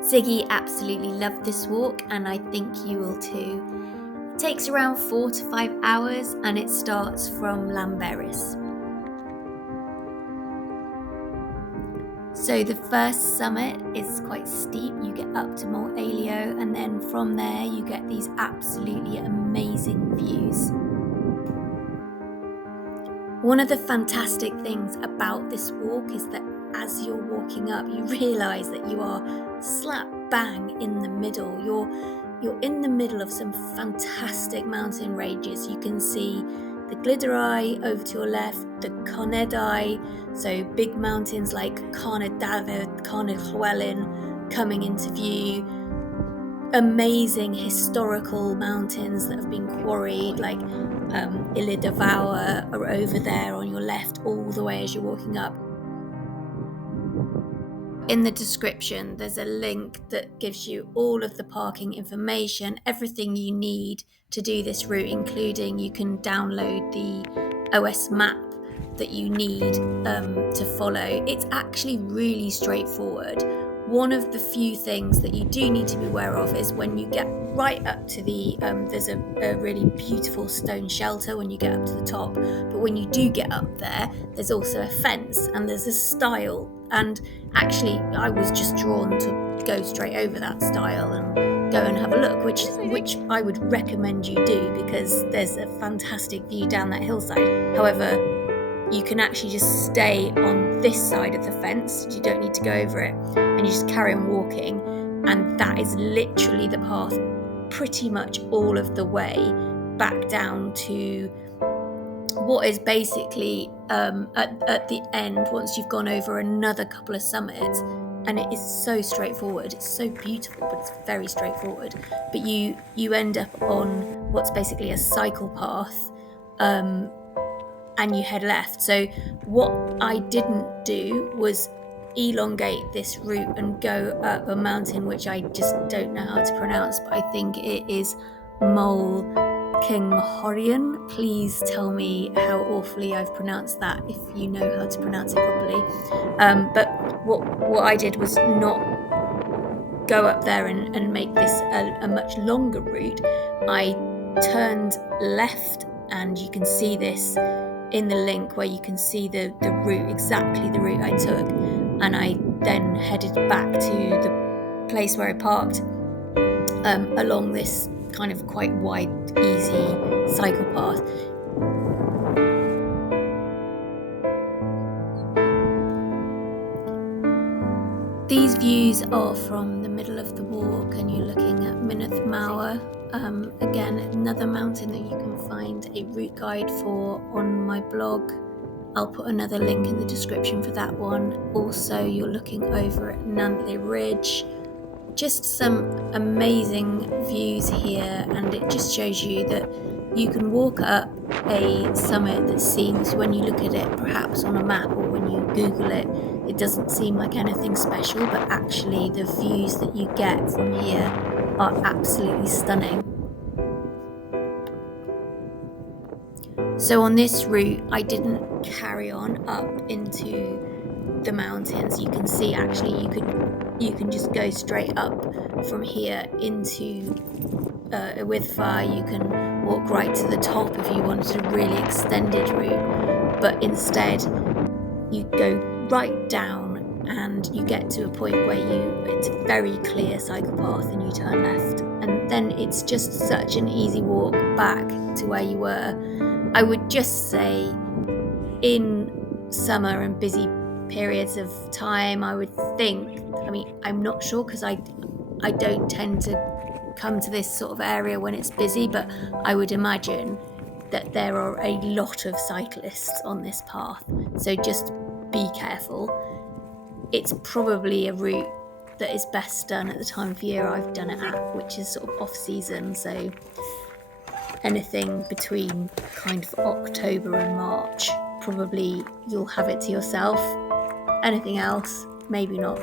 Ziggy absolutely loved this walk, and I think you will too. It takes around 4 to 5 hours and it starts from Llanberis. So the first summit is quite steep. You get up to Moel Eilio, and then from there you get these absolutely amazing views. One of the fantastic things about this walk is that as you're walking up, you realise that you are slap bang in the middle. You're in the middle of some fantastic mountain ranges. You can see the Glideri over to your left, the Conedau, so big mountains like Carned David, Carned Llewellyn coming into view. Amazing historical mountains that have been quarried, like Ilir Devour are over there on your left all the way as you're walking up. In the description, there's a link that gives you all of the parking information, everything you need to do this route, including you can download the OS map that you need to follow. It's actually really straightforward. One of the few things that you do need to be aware of is when you get right up to the, there's a really beautiful stone shelter when you get up to the top, but when you do get up there, there's also a fence and there's a stile. And actually, I was just drawn to go straight over that stile and go and have a look, which I would recommend you do because there's a fantastic view down that hillside. However, you can actually just stay on this side of the fence. You don't need to go over it, and you just carry on walking. And that is literally the path pretty much all of the way back down to what is basically at the end, once you've gone over another couple of summits. And it is so straightforward. It's so beautiful, but it's very straightforward. But you end up on what's basically a cycle path, and you head left. So what I didn't do was elongate this route and go up a mountain which I just don't know how to pronounce, but I think it is Moel Eilio. Please tell me how awfully I've pronounced that if you know how to pronounce it properly. But what I did was not go up there and make this a much longer route. I turned left, and you can see this in the link where you can see the route, exactly the route I took, and I then headed back to the place where I parked along this kind of quite wide, easy cycle path. These views are from the middle of the walk, and you're looking at Mynydd Mawr. Again, another mountain that you can find a route guide for on my blog. I'll put another link in the description for that one. Also, you're looking over at Llanberis. Just some amazing views here, and it just shows you that you can walk up a summit that seems, when you look at it perhaps on a map or when you Google it, it doesn't seem like anything special, but actually the views that you get from here are absolutely stunning. So on this route, I didn't carry on up into the mountains. You can see actually you can just go straight up from here into Eryri. You can walk right to the top if you wanted a really extended route, but instead you go right down and you get to a point where it's a very clear cycle path and you turn left, and then it's just such an easy walk back to where you were. I would just say in summer and busy periods of time, I would think, I'm not sure because I don't tend to come to this sort of area when it's busy, but I would imagine that there are a lot of cyclists on this path, so just be careful. It's probably a route that is best done at the time of year I've done it at, which is sort of off season, so anything between kind of October and March, probably you'll have it to yourself. Anything else, maybe not.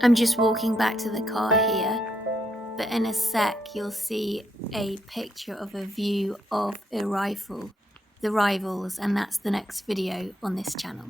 I'm just walking back to the car here, but in a sec you'll see a picture of a view of Eryri. the rivals, and that's the next video on this channel.